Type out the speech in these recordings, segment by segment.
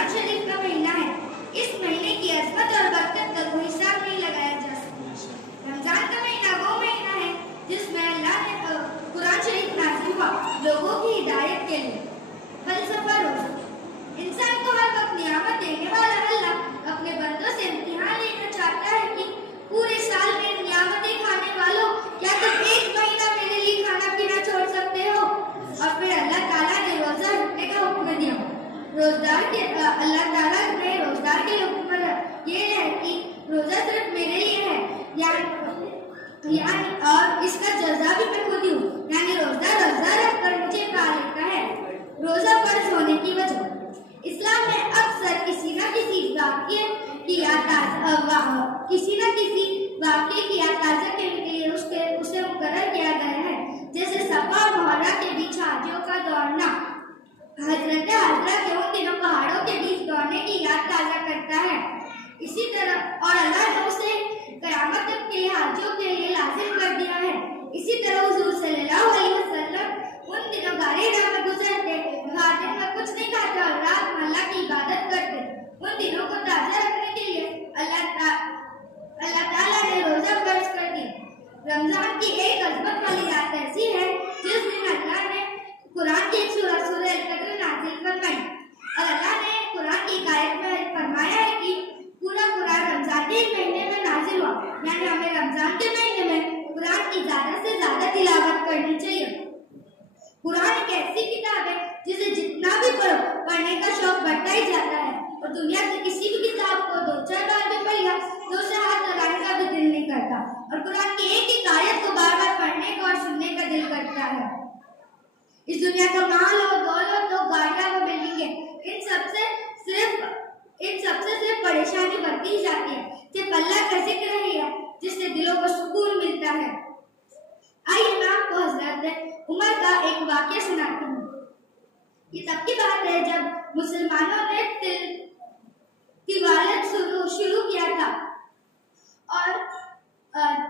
रमजान शरीफ का महीना है। इस महीने की अज़मत और बरकत का कोई हिसाब नहीं लगाया जा सकता। रमजान का महीना वो महीना है जिसमें अल्लाह ने कुरान शरीफ नाज़िल हुआ लोगों की हिदायत के लिए। फलसफा रोज़ा। इंसान को हर वक्त नियामत देने वाला अल्लाह अपने बंदों से इम्तिहान लेना चाहता है कि पूरे साल में नियामतें खाने वालों, क्या तुम एक महीना मेरे लिए खाना पीना छोड़ सकते हो? और फिर अल्लाह ताला ने रोजा रखने का हुक्म दिया। अल्लाह ताला ने रोजगार के हुक्म ये है कि रोजा सिर्फ मेरे लिए है, यानी और इसका जज़ा भी मैं खुद ही हूँ, यानी रोजा रखकर मुझे पा लेता है। रोजा फर्ज होने की वजह। इस्लाम में अक्सर किसी न किसी वाक़ये की याद ताज़ा के लिए उसे मुकर्रर किया गया है। जैसे सफा और मुहर्रम के बीच हाजियों का दौड़ना हजरत हाजरा के उन दिनों पहाड़ों के बीच दौड़ने की याद ताज़ा करता है। इसी तरह और अल्लाह ने उसे क़यामत तक के हाजियों के लिए लाज़िम कर दिया है। इसी तरह हुज़ूर सल्लल्लाहु अलैहि वसल्लम उन दिनों गारे राह में गुजरते, दिन में कुछ नहीं खाते और रात में अल्लाह की इबादत करते। उन दिनों को ताज़ा रखने के लिए अल्लाह ताला ने रोजा फर्ज कर दिया। रमजान की एक अज़मत वाली रात ऐसी है जिस दिन अल्लाह ने कुरान की एक सूरह सूरह अल-कद्र नाज़िल फरमाई और अल्लाह ने कुरान की आयत में फरमाया है कि पूरा कुरान रमजान के महीने में नाज़िल हुआ, यानी हमें रमजान के महीने में कुरान की ज़्यादा से ज़्यादा तिलावत करनी चाहिए। कुरान एक ऐसी किताब है जिसे जितना भी पढ़ो पढ़ने का शौक बढ़ता ही जाता है और दुनिया की किसी भी किताब को 2-4 बार भी पढ़ लिया तो उसे हाथ लगाने का भी दिल नहीं करता और कुरान की एक आयत को बार बार पढ़ने का और सुनने का दिल करता है। इस दुनिया का माल और दौलत और गाड़ियां और बिल्डिंगें इन सबसे सिर्फ परेशानी बढ़ती ही जाती है। सिर्फ अल्लाह का जिक्र ही है जिससे दिलों को सुकून मिलता है। आइए मैं आपको हज़रत उमर का एक वाक़या सुनाती हूँ। ये तब की बात है जब मुसलमानों ने तिवालत शुरू किया था और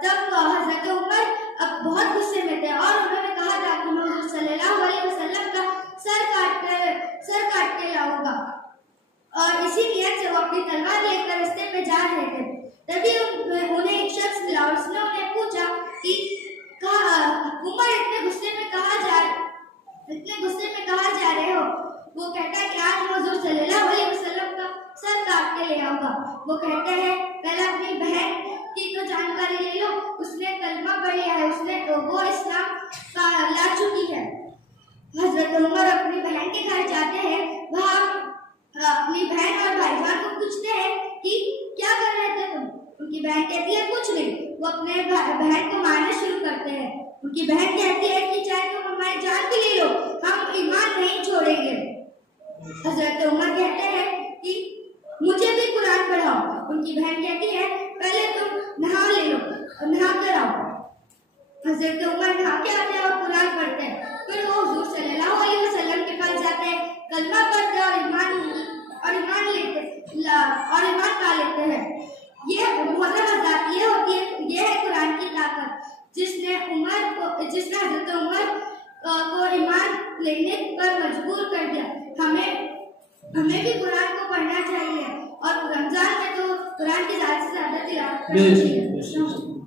तब हज़रत उमर अब बहुत गुस्से में थे और उन्होंने कहा था कि मैं हुज़ूर सल्लल्लाहु अलैहि वसल्लम का सर काट के लाऊंगा और इसी नियत से वो अपनी तलवार लेकर रास्ते पे जा रहे थे। तभी उन्हें एक शख्स मिला और उसने उन्हें पूछा कि उमर इतने गुस्से में कहाँ जा रहे हो? वो कहता है कि आज मैं हुज़ूर सल्लल्लाहु अलैहि वसल्लम का सर काट के ले आऊंगा। वो कहते हैं पहले अपनी बहन की तो जानकारी ले लो, उसने कलमा पढ़ लिया है, वो इस्लाम का ला चुकी है। हज़रत उमर अपनी बहन के घर जाते हैं, वहाँ अपनी बहन और भाईजान को पूछते हैं कि क्या कर रहे थे तुम? उनकी बहन कहती है कुछ नहीं। वो अपने बहन को मारना शुरू करते हैं। उनकी बहन कहती है कि चाहे तुम हमारी जान भी ले लो, हम ईमान नहीं छोड़ेंगे। हज़रत उमर कहते हैं कि मुझे भी कुरान पढ़ाओ। उनकी बहन कहती है पहले तुम नहा ले लो और नहा कर आओ। हज़रत उमर नहा के आते हैं और कुरान पढ़ते हैं। फिर वो हुज़ूर सल्लल्लाहु अलैहि वसल्लम के पास जाते हैं, कलमा पढ़ते हैं और ईमान पा लेते हैं। ये है कुरान की ताकत जिसने हज़रत उमर को ईमान लेने पर मजबूर कर दिया। हमें भी कुरान को पढ़ना चाहिए और रमजान में तो कुरान की ज़्यादा से ज़्यादा तिलावत करनी चाहिए।